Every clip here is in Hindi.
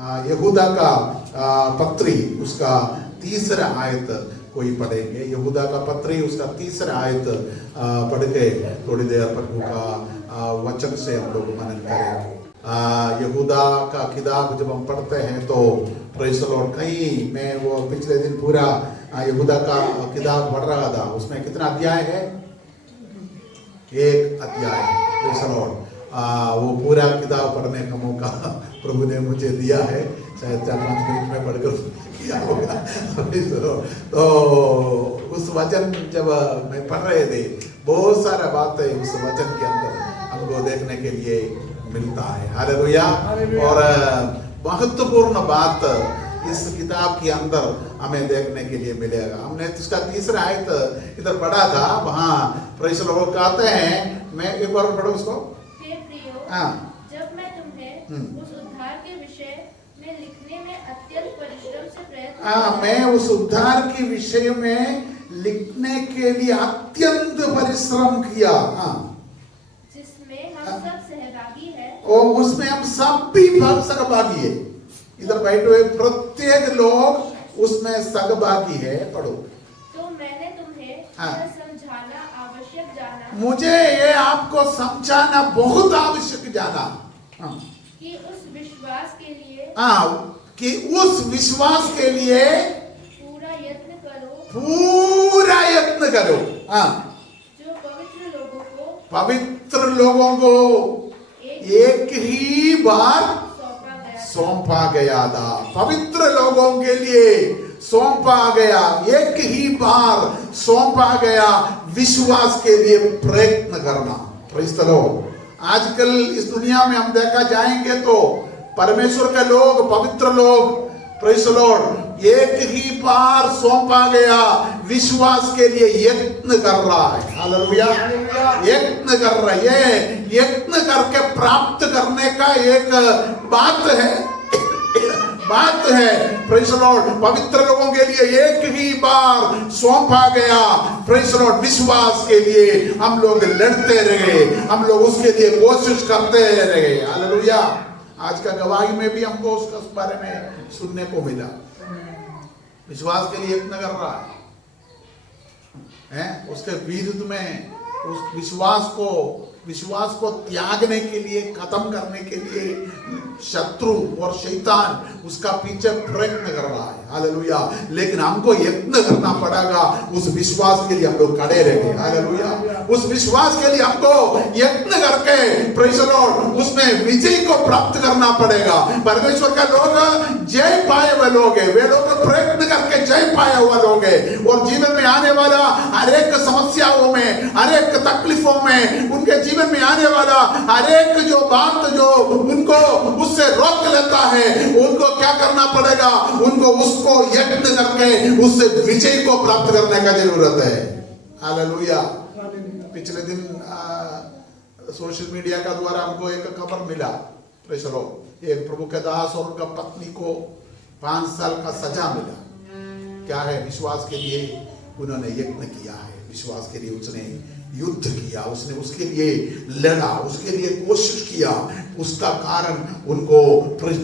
यहूदा का पत्री उसका तीसरा आयत कोई पढ़ेंगे। यहूदा का पत्री उसका तीसरा आयत पढ़ के थोड़ी देर प्रभु का वचन से हम लोग मनन करेंगे। यहूदा का किताब जब हम पढ़ते हैं तो प्रेज़ द लॉर्ड, कहीं मैं वो पिछले दिन पूरा यहूदा का किताब पढ़ रहा था। उसमें कितना अध्याय है? एक अध्याय। प्रेज़ द लॉर्ड, वो पूरा किताब पढ़ने का मौका प्रभु ने मुझे दिया है। शायद 4-5 मिनट में पढ़कर किया होगा। तो उस वचन जब मैं पढ़ रहे थे, बहुत सारा बातें उस वचन के अंदर हमको देखने के लिए मिलता है। हालेलुया। और महत्वपूर्ण बात इस किताब के अंदर हमें देखने के लिए मिलेगा। हमने इसका तीसरा आयत इधर पढ़ा था, वहाँ प्रेज़ द लॉर्ड कहते हैं, मैं एक बार पढ़ो उसको। जब मैं तुम्हें उस उद्धार के विषय में लिखने में अत्यंत परिश्रम से प्रयत्न मैं उस उद्धार के विषय में लिखने के लिए अत्यंत परिश्रम किया, जिसमें हम सब सहभागी हैं, और उसमें हम सब भी सहभागी है। इधर बैठे हुए प्रत्येक लोग उसमें सहभागी है। पढ़ो। तो मैंने तुम्हें यह समझाना आवश्यक जाना, मुझे ये आपको समझाना बहुत आवश्यक जाना कि उस विश्वास के लिए कि उस विश्वास के लिए पूरा यत्न करो, पूरा यत्न करो, जो पवित्र लोगों को एक ही बार सौंपा गया था। पवित्र लोगों के लिए सौंपा गया, एक ही बार सौंपा गया, विश्वास के लिए प्रयत्न करना। Praise the Lord. आजकल इस दुनिया में हम देखा जाएंगे तो परमेश्वर के लोग, पवित्र लोग, प्रेज़ द लॉर्ड, एक ही बार सौंपा गया, विश्वास के लिए यत्न कर रहा है। हालेलुया। यत्न कर रहा है। ये यत्न करके प्राप्त करने का एक बात है। Praise the Lord. पवित्र लोगों के लिए एक ही बार सौंपा गया, प्रेज़ द लॉर्ड, विश्वास के लिए हम लोग लड़ते रहे, हम लोग उसके लिए कोशिश करते रहे। हालेलुया। आज का गवाही में भी हमको उसका बारे में सुनने को मिला। विश्वास के लिए यत्न कर रहा है, उसके विरुद्ध में उस विश्वास को त्यागने के लिए, खत्म करने के लिए शत्रु और शैतान उसका पीछे प्रयत्न कर रहा है। हालेलुया। लेकिन हमको यत्न करना पड़ेगा, उस विश्वास के लिए हम लोग खड़े रहेंगे। हालेलुया। उस विश्वास के लिए हमको यत्न करके प्रेज़ द लॉर्ड उसमें विजय को प्राप्त करना पड़ेगा। परमेश्वर का लोग जय पाए हुए लोग हैं, वे लोग प्रयत्न करके जय पाए हुए लोग हैं, और जीवन में आने वाला हर एक समस्याओं में, हर एक तकलीफों में, उनके जीवन में आने वाला हर एक जो बात जो उनको उससे रोक लेता है, उनको क्या करना पड़ेगा? उनको उसको यत्न करके उससे विजय को प्राप्त करने का जरूरत है। हालेलुया। पिछले दिन सोशल मीडिया का द्वारा हमको एक खबर मिला, प्रेज़ द लॉर्ड, एक प्रभु के दास और उनका पत्नी को 5 साल का सजा मिला। क्या है? विश्वास के लिए उन्होंने यत्न किया है, विश्वास के लिए उसने युद्ध किया, उसने उसके लिए लड़ा, उसके लिए कोशिश किया। उसका कारण उनको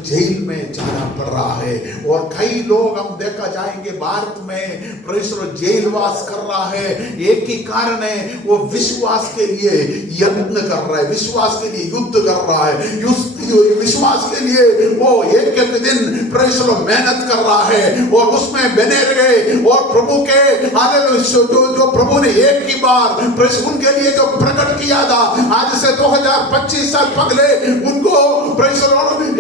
जेल में जाना पड़ रहा है। और कई लोग हम देखा जाएंगे भारत में प्रेषर जेलवास कर रहा है। एक ही कारण है, वो विश्वास के लिए यत्न कर रहा है, विश्वास के लिए युद्ध कर रहा है, विश्वास के लिए वो एक एक दिन प्रेषर मेहनत कर रहा है और उसमें बने रहे। और प्रभु के जो प्रभु ने एक ही बार उनके लिए जो प्रकट किया था, आज से 2025 साल पहले उनको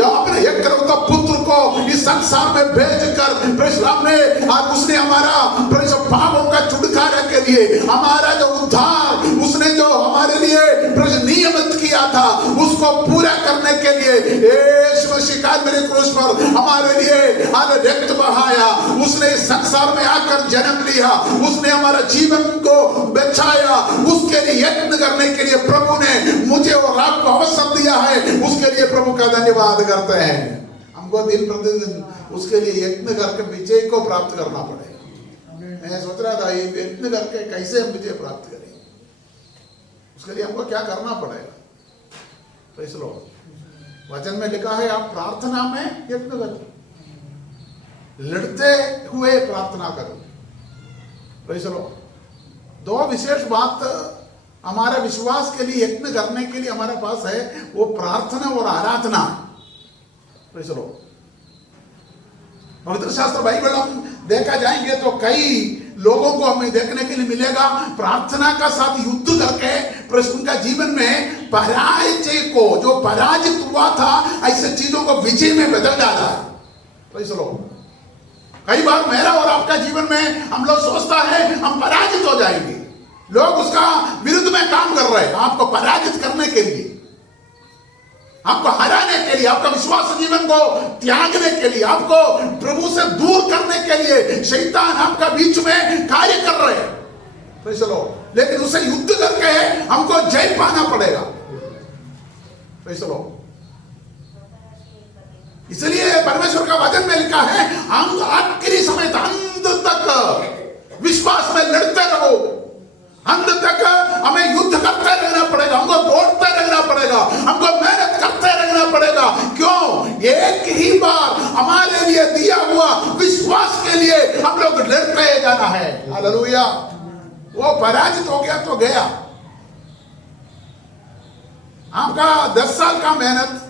अपने एकलौता पुत्र को इस संसार में भेजकर आज उसने हमारा पापों का छुटकारा के लिए, हमारा जो उद्धार उसने जो हमारे लिए नियमित किया था, उसको पूरा करने के लिए यीशु मसीह मेरे क्रूस पर हमारे लिए रक्त बहाया। उसने इस संसार में आकर जन्म लिया, उसने हमारा जीवन को बचाया। उसके लिए यत्न करने के लिए प्रभु ने मुझे और आपको अवसर दिया है, उसके लिए प्रभु का धन्यवाद करते हैं। हमको दिन प्रतिदिन उसके लिए यत्न करके विजय को प्राप्त करना पड़ेगा। मैं सोच रहा था ये यत्न करके कैसे हम विजय प्राप्त करेंगे, उसके लिए हमको क्या करना पड़ेगा? Praise the Lord. वचन में लिखा है आप प्रार्थना में यत्न करो, लड़ते हुए प्रार्थना करो। Praise the Lord. दो विशेष बात हमारे विश्वास के लिए यत्न करने के लिए हमारे पास है, वो प्रार्थना और आराधना। Praise the Lord. पवित्र शास्त्र बाइबल हम देखा जाएंगे तो कई लोगों को हमें देखने के लिए मिलेगा प्रार्थना का साथ युद्ध करके उनका जीवन में पराजय को, जो पराजित हुआ था, ऐसे चीजों को विजय में बदल डाला। Praise the Lord. कई बार मेरा और आपका जीवन में हम लोग सोचता है हम पराजित हो जाएंगे, लोग उसका विरुद्ध में काम कर रहे हैं आपको पराजित करने के लिए, आपको हराने के लिए, आपका विश्वास जीवन को त्यागने के लिए, आपको प्रभु से दूर करने के लिए शैतान आपका बीच में कार्य कर रहे हैं। Praise the Lord. लेकिन उसे युद्ध करके हमको जय पाना पड़ेगा। Praise the Lord. इसलिए परमेश्वर का वचन में लिखा है हम आखिरी समय अंत तक विश्वास में लड़ते रहो, अंत तक हमें युद्ध करते रहना पड़ेगा, हमको दौड़ते रहना पड़ेगा, हमको मेहनत करते रहना पड़ेगा। क्यों? एक ही बार हमारे लिए दिया हुआ विश्वास के लिए हम लोग लड़ते जाना है। हालेलुया। वो पराजित हो गया तो गया। आपका 10 साल का मेहनत,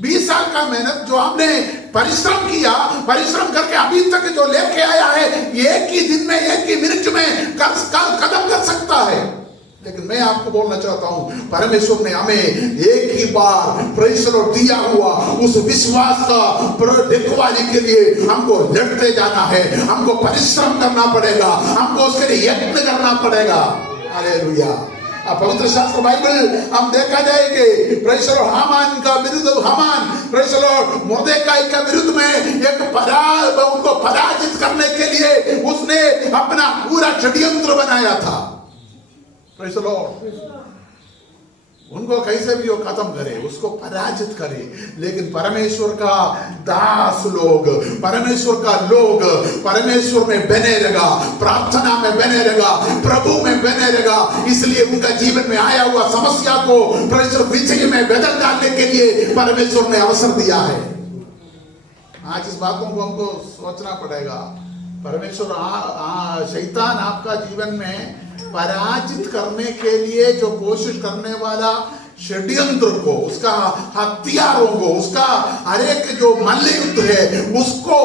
20 साल का मेहनत जो आपने परिश्रम किया, परिश्रम करके अभी तक जो लेके आया है, एक ही दिन में, एक ही मिनट में कदम कर सकता है। लेकिन मैं आपको बोलना चाहता हूं, परमेश्वर ने हमें एक ही बार प्रेज़ द लॉर्ड दिया हुआ उस विश्वास का दिखवाने के लिए हमको लड़ते जाना है, हमको परिश्रम करना पड़ेगा, हमको उसके लिए यत्न करना पड़ेगा। हालेलुया। पवित्र शास्त्र बाइबल हम देखा जाएंगे प्रेज़ द लॉर्ड हामान का विरुद्ध, हामान प्रेज़ द लॉर्ड मोर्देकाई का विरुद्ध में एक उनको पराजित करने के लिए उसने अपना पूरा षड्यंत्र बनाया था। Praise the Lord. उनको कैसे भी वो खत्म करे, उसको पराजित करे। लेकिन परमेश्वर का दास लोग, परमेश्वर का लोग परमेश्वर में बने रहेगा, प्रार्थना में बने रहेगा, प्रभु में बने रहेगा। इसलिए उनका जीवन में आया हुआ समस्या को परमेश्वर विजय में बदल डालने के लिए परमेश्वर ने अवसर दिया है। आज इस बातों को हमको सोचना पड़ेगा। परमेश्वर शैतान आपका जीवन में पराजित करने के लिए जो कोशिश करने वाला षड्यंत्र को, उसका हथियारों को, उसका हर एक जो मल्ल युद्ध है उसको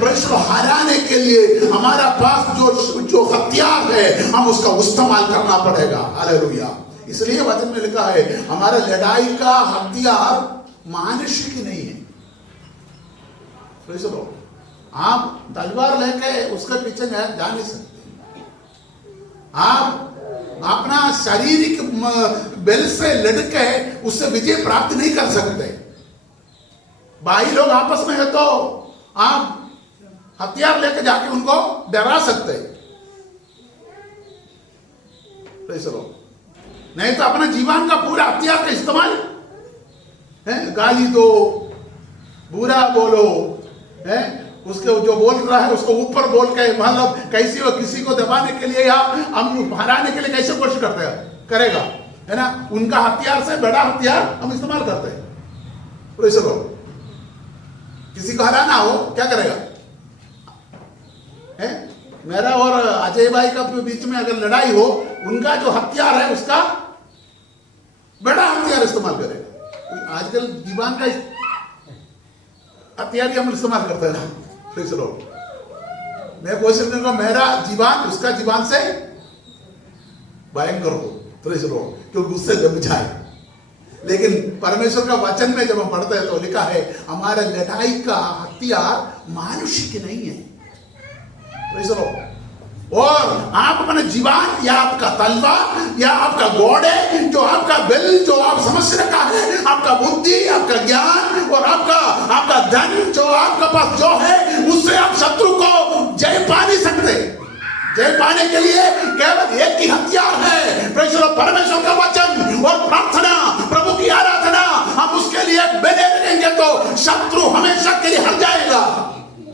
प्रश्न हराने के लिए हमारा पास जो हथियार है हम उसका इस्तेमाल करना पड़ेगा। हालेलुया। इसलिए वचन में लिखा है हमारा लड़ाई का हथियार मानुष्य की नहीं है। Praise the Lord. आप तलवार लेके उसके पीछे जा नहीं सकते। आप अपना शारीरिक बल से लड़के उससे विजय प्राप्त नहीं कर सकते। भाई लोग आपस में है तो आप हथियार लेकर जाके उनको डरा सकते, नहीं तो अपना जीवन का पूरा हथियार का इस्तेमाल है, गाली दो, बुरा बोलो, है उसके जो बोल रहा है उसको ऊपर बोल के, मतलब कैसी वो किसी को दबाने के लिए या हम हराने के लिए कैसे कोशिश करते हैं करेगा, है ना। उनका हथियार से बड़ा हथियार हम इस्तेमाल करते हैं। Praise the Lord. किसी को हराना हो क्या करेगा, है मेरा और अजय भाई का बीच में अगर लड़ाई हो, उनका जो हथियार है उसका बड़ा हथियार इस्तेमाल करेगा। आजकल जीवन का हथियार हम इस्तेमाल करते हैं ना। Praise the Lord. मैं कोशिश करूंगा मेरा जीवन उसका जीवन से भयंकर हो। Praise the Lord. क्योंकि उससे जम जाए। लेकिन परमेश्वर का वचन में जब हम पढ़ते हैं तो लिखा है हमारा लड़ाई का हथियार मनुष्य की नहीं है। Praise the Lord. और आप अपने जीवन या आपका तलवार या आपका घोड़े, जो आपका बल, जो आप समझ रखा है, आपका बुद्धि, आपका ज्ञान और आपका धन जो आपका पास जो है, उससे आप शत्रु को जय पा नहीं सकते। जय पाने के लिए केवल एक ही हथियार है, परमेश्वर का वचन और प्रार्थना, प्रभु की आराधना। हम उसके लिए बने रहेंगे तो शत्रु हमेशा के लिए हट जाएगा।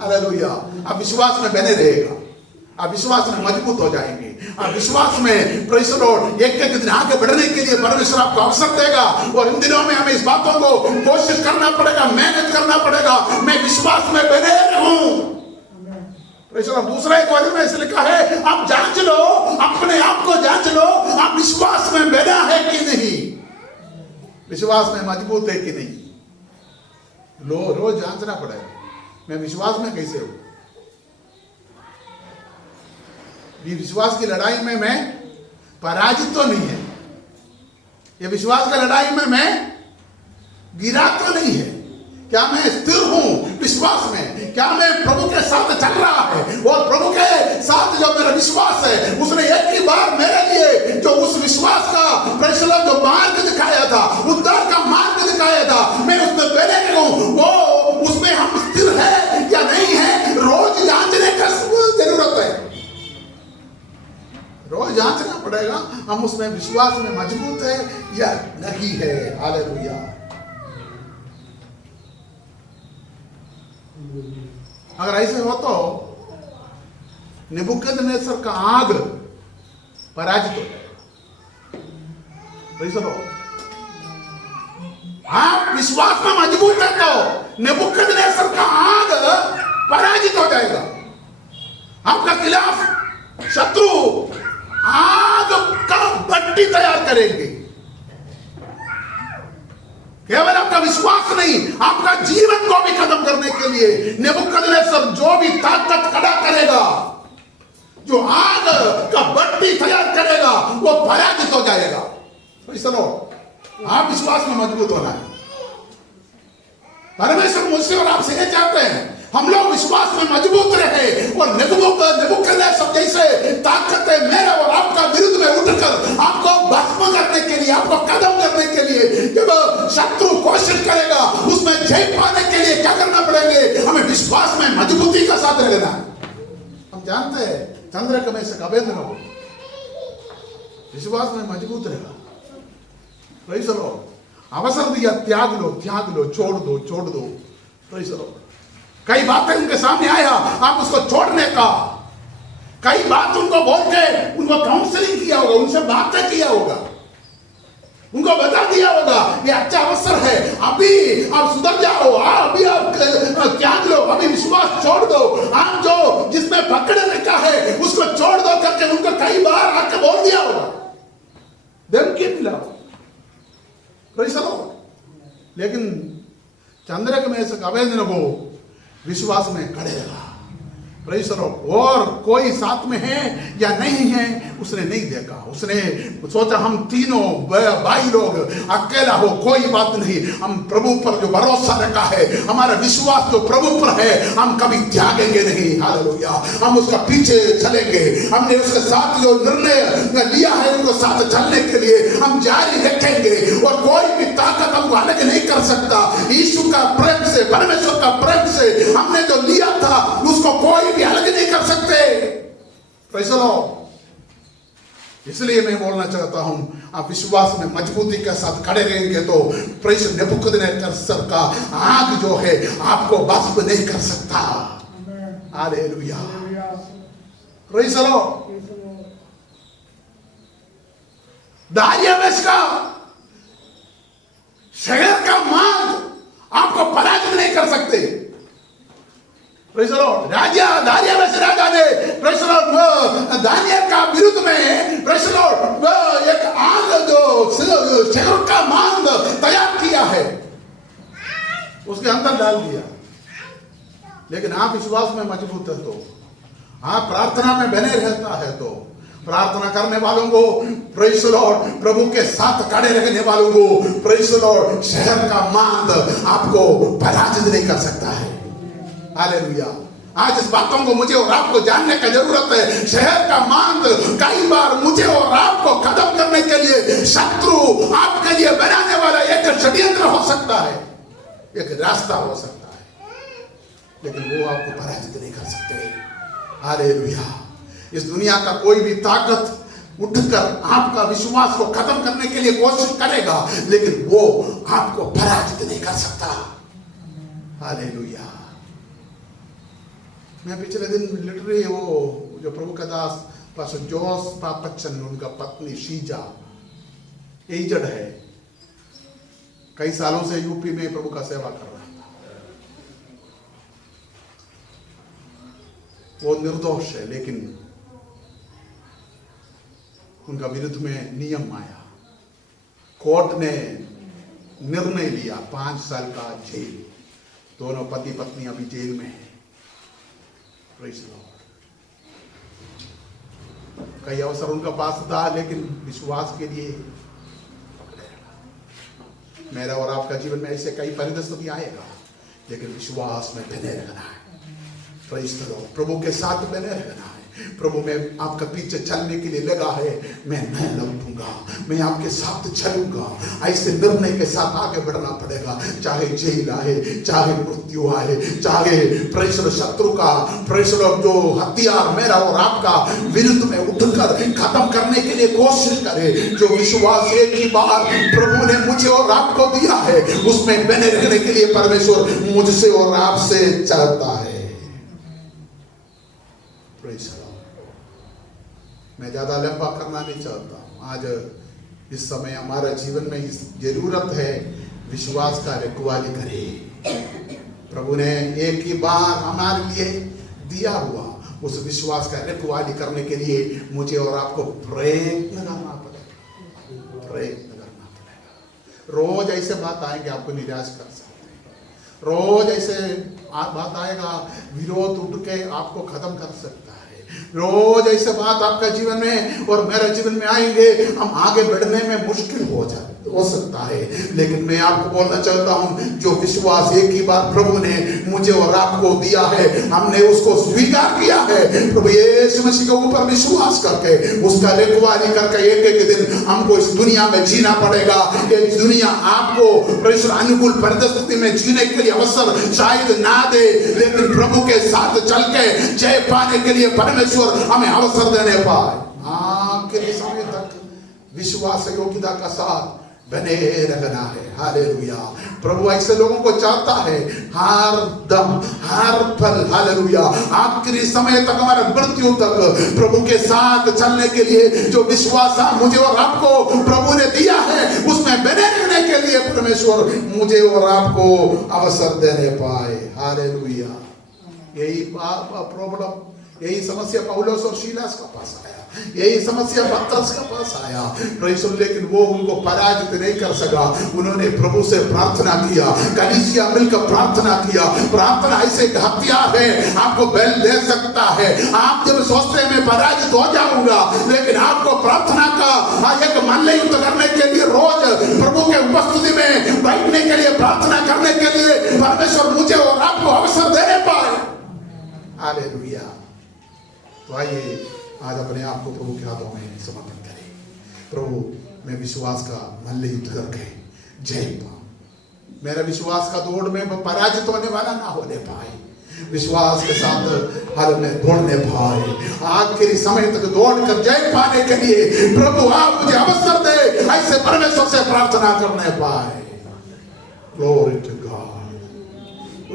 हालेलुया। आप विश्वास में बने रहेगा। आप विश्वास में मजबूत हो जाएंगे। आप विश्वास में प्रेज़ द लॉर्ड एक एक दिन आगे बढ़ने के लिए परमेश्वर आपको अवसर देगा। और इन दिनों में हमें इस बातों को कोशिश करना पड़ेगा, मेहनत करना पड़ेगा, मैं विश्वास में बने रहूं। Praise the Lord. दूसरा एक वचन में ऐसे लिखा है, आप जांच लो, अपने आप को जांच लो, आप विश्वास में बना है कि नहीं, विश्वास में मजबूत है कि नहीं। रोज जांचना पड़ेगा, मैं विश्वास में कैसे हूं। ये विश्वास की लड़ाई में मैं पराजित तो नहीं है, ये विश्वास की लड़ाई में मैं गिरा तो नहीं है। क्या मैं स्थिर हूं विश्वास में? क्या मैं प्रभु के साथ चल रहा है? और प्रभु के साथ जो मेरा विश्वास है, उसने एक ही बार मेरे लिए जो उस विश्वास का प्रश्न जो मार्ग दिखाया था, उद्धार का मार्ग दिखाया था, मैं उसमें बने रहूं। वो उसमें हम स्थिर है या नहीं है, रोज जांचने का जरूरत है। रोज जांचना पड़ेगा हम उसमें विश्वास में मजबूत है या नहीं है। हालेलुया। अगर ऐसे हो तो नेबुकदनेस्सर का आग पराजित हो जाएगा। आप विश्वास में मजबूत है तो नेबुकदनेस्सर का आग पराजित हो जाएगा। आपका खिलाफ शत्रु आग का भट्टी तैयार करेंगे। केवल आपका विश्वास नहीं, आपका जीवन को भी खत्म करने के लिए नेबुकदनेस्सर जो भी ताकत खड़ा करेगा, जो आग का भट्टी तैयार करेगा, वो पराजित हो जाएगा। तो सुनो, आप विश्वास में मजबूत होना है। परमेश्वर मुझसे और आपसे ये चाहते हैं, हम लोग विश्वास में मजबूत रहे और नेबुकदनेस्सर जैसे ताकतें मेरे और आपका विरुद्ध में उठकर आपको भस्म करने के लिए, आपको खत्म करने के लिए जब शत्रु कोशिश करेगा, उसमें जय पाने के लिए क्या करना पड़ेंगे? हमें विश्वास में मजबूती का साथ रहना। हम जानते हैं चंद्रक में से कबेद रहो, विश्वास में मजबूत रहेगा। Praise the Lord. अवसर दिया, त्याग लो, छोड़ दो। Praise the Lord. कई बातें उनके सामने आया, आप उसको छोड़ने का, कई बात उनको बोल के उनको काउंसलिंग किया होगा, उनसे बातें किया होगा, उनको बता दिया होगा ये अच्छा अवसर है, अभी आप सुधर जाओ, अभी आप त्याग लो, अभी विश्वास छोड़ दो, आप जो जिसमें पकड़ रखा है उसको छोड़ दो करके उनको कई बार आके बोल दिया होगा, धमकी मिला। Praise the Lord. लेकिन चंद्रक में से अबेदनगो को विश्वास में खड़े रहा। Praise the Lord. और कोई साथ में है या नहीं है उसने नहीं देखा। उसने सोचा हम तीनों भाई लोग अकेला हो, कोई बात नहीं, हम प्रभु पर जो भरोसा रखा है, हमारा विश्वास जो प्रभु पर है, हम कभी त्यागेंगे नहीं। हालेलुया। हम उसका पीछे चलेंगे, हमने उसके साथ जो निर्णय लिया है उनको साथ चलने के लिए हम जारी रखेंगे और कोई भी ताकत हमको अलग नहीं कर सकता। यीशु का प्रेम से, परमेश्वर का प्रेम से हमने जो लिया था उसको कोई भी अलग नहीं कर सकते। Praise the Lord. इसलिए मैं बोलना चाहता हूं, आप विश्वास में मजबूती के साथ खड़े रहेंगे तो प्रेज़ नेबुकदनेस्सर का आग जो है आपको भस्म नहीं कर सकता। हालेलुया। Praise the lord. दारियावेश का शहर का मार्ग आपको पराजित नहीं कर सकते। Praise the lord. राजा दारियावेश राजा ने प्रेज़ द लॉर्ड दानियल का विरुद्ध में प्रेज़ द लॉर्ड एक आग जो शहर का मार्ग तैयार किया है उसके अंदर डाल दिया। लेकिन आप विश्वास में मजबूत है तो, आप प्रार्थना में बने रहता है तो, प्रार्थना करने वालों को प्रेज़ द लॉर्ड, प्रभु के साथ खड़े रहने वालों को प्रेज़ द लॉर्ड शहर का मार्ग आपको पराजित नहीं कर सकता है। हालेलुया। आज इस बातों को मुझे और आपको जानने का जरूरत है। शहर का मार्ग कई बार मुझे और आपको खत्म करने के लिए शत्रु आपके लिए बनाने वाला एक षड्यंत्र हो सकता है, एक रास्ता हो सकता है, लेकिन वो आपको पराजित नहीं कर सकते। हालेलुया। इस दुनिया का कोई भी ताकत उठकर आपका विश्वास को खत्म करने के लिए कोशिश करेगा, लेकिन वो आपको पराजित नहीं कर सकता। हालेलुया। मैं पिछले दिन लिटरली वो जो प्रभु का दास पास्टर जोस पापचन, उनका पत्नी शीजा एजड है, कई सालों से यूपी में प्रभु का सेवा कर रहा था। वो निर्दोष है, लेकिन उनका विरुद्ध में नियम आया, कोर्ट ने निर्णय लिया 5 साल का जेल। दोनों पति पत्नी अभी जेल में है। Praise the Lord. कई अवसर उनका पास था, लेकिन विश्वास के लिए पकड़े रहा। मेरा और आपका जीवन में ऐसे कई परिस्थिति आएगा, लेकिन विश्वास में बने रहना है। Praise the Lord. प्रभु के साथ बने रहना है। प्रभु में आपका पीछे चलने के लिए लगा है, मैं लौटूंगा, मैं आपके साथ चलूंगा। ऐसे निर्णय के साथ आगे बढ़ना पड़ेगा, चाहे जेल आए, चाहे मृत्यु आए, चाहे प्रेषण शत्रु का प्रेषण जो हथियार मेरा और आपका विरुद्ध में उठकर खत्म करने के लिए कोशिश करे। जो विश्वास एक ही बार प्रभु ने मुझे और आपको दिया है, उसमें बने रहने के लिए परमेश्वर मुझसे और आपसे चाहता है। मैं ज्यादा लंबा करना नहीं चाहता। आज इस समय हमारा जीवन में इस जरूरत है, विश्वास का रखवाली करे। प्रभु ने एक ही बार हमारे लिए दिया हुआ उस विश्वास का रखवाली करने के लिए मुझे और आपको प्रयत्न करना पड़ेगा, प्रयत्न करना पड़ेगा। रोज ऐसे बात आएंगे, आपको निराश कर सकते हैं। रोज ऐसे बात आएगा, विरोध उठ के आपको खत्म कर सकता है। रोज ऐसे बात आपका जीवन में और मेरे जीवन में आएंगे, हम आगे बढ़ने में मुश्किल हो सकता है। लेकिन मैं आपको बोलना चाहता हूं, जो विश्वास एक ही बार प्रभु ने मुझे और आपको दिया है, हमने उसको स्वीकार किया है। प्रभु यीशु मसीह के ऊपर विश्वास करके उसका रखवाली करके एक एक दिन हमको इस दुनिया में जीना पड़ेगा। ये दुनिया आपको परमेश्वर अनुकूल परिस्थिति में जीने के लिए अवसर शायद ना दे, लेकिन प्रभु के साथ चल के जय पाने के लिए परमेश्वर हमें अवसर देने पाए। आखिरी समय तक विश्वास योग्यता का साथ बने रहना है। हालेलुया। प्रभु ऐसे लोगों को चाहता है, हर दम हर पल, हालेलुया, आखिरी समय तक, हमारे मृत्यु तक प्रभु के साथ चलने के लिए जो विश्वास मुझे और आपको प्रभु ने दिया है, उसमें बने रहने के लिए परमेश्वर मुझे और आपको अवसर देने पाए। हालेलुया। यही प्रॉब्लम, यही समस्या पौलुस और सीलास का पास आया, यही समस्या पतरस का पास आया। लेकिन वो उनको पराजित नहीं कर सका। उन्होंने प्रभु से प्रार्थना किया, कलीसिया मिलकर प्रार्थना किया। प्रार्थना ऐसे हथियार है, आपको बल दे सकता है। आप जब सोचते हैं मैं पराजित हो जाऊंगा, लेकिन आपको प्रार्थना का एक मल्लयुद्ध करने के लिए, रोज प्रभु के उपस्थिति में बैठने के लिए, प्रार्थना करने के लिए परमेश्वर मुझे और आपको अवसर देने पाए। हालेलुया। तो आइए आज अपने आप को प्रभु के हाथों में समर्पण करें। प्रभु, मैं विश्वास का मल्लयुद्ध करके जय पाऊं। मेरा विश्वास का दौड़ में पराजित होने वाला ना होने पाए, विश्वास के साथ हर में दौड़ने पाए। आखिरी समय तक दौड़ कर जय पाने के लिए प्रभु आप मुझे अवसर दे, ऐसे परमेश्वर से प्रार्थना करने पाए। Glory to God.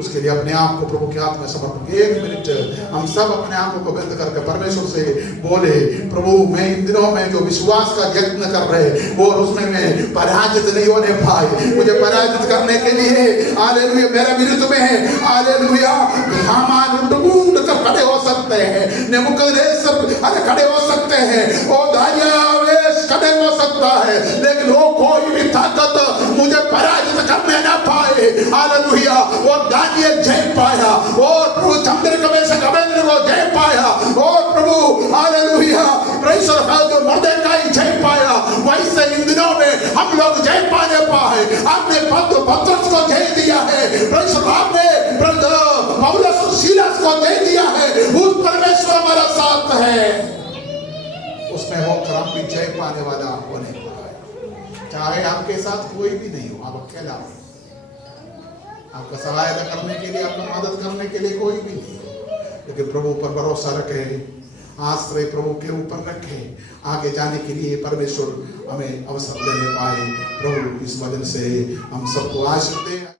उसके लिए अपने आप को प्रभु के हाथ में समर्पण। 1 मिनट हम सब अपने आंखों को बंद करके परमेश्वर से बोले, प्रभु मैं इन दिनों में जो विश्वास का यत्न कर रहे और उसमें मैं पराजित नहीं होने पाए, मुझे पराजित करने के लिए हालेलुया मेरा विरुद्ध में है। हालेलुया। हामान ढूंढ कर खड़े हो सकते हैं, नेबुकदनेस्सर खड़े हो सकते हैं, ओ दानियावेश खड़े हो सकता है, लेकिन वो कोई भी ताकत मुझे पराजित करने ना पाए। हालेलुया। वो दानियल जय पाया और प्रभु चंद्रकवेशक अबेदनगो को जय पाया और प्रभु हालेलुया प्रेषण जो मर्देकाई जय पाया, वैसे इन दिनों में हम लोग जय पाने पाए। आपने पतरस को जय दिया है, प्रेषण आपने पौलुस और सीलास को जय दिया है। उस परमेश्वर हमारा साथ है, उसमें होकर हम भी जय पाने वाला होने पाए। चाहे आपके साथ कोई भी नहीं हो, आप अकेला हो, आपका सहायता करने के लिए, आपका मदद करने के लिए कोई भी नहीं, लेकिन प्रभु पर भरोसा रखे, आश्रय प्रभु के ऊपर रखे, आगे जाने के लिए परमेश्वर हमें अवसर देने पाए। प्रभु इस वजह से हम सबको आशीष दे।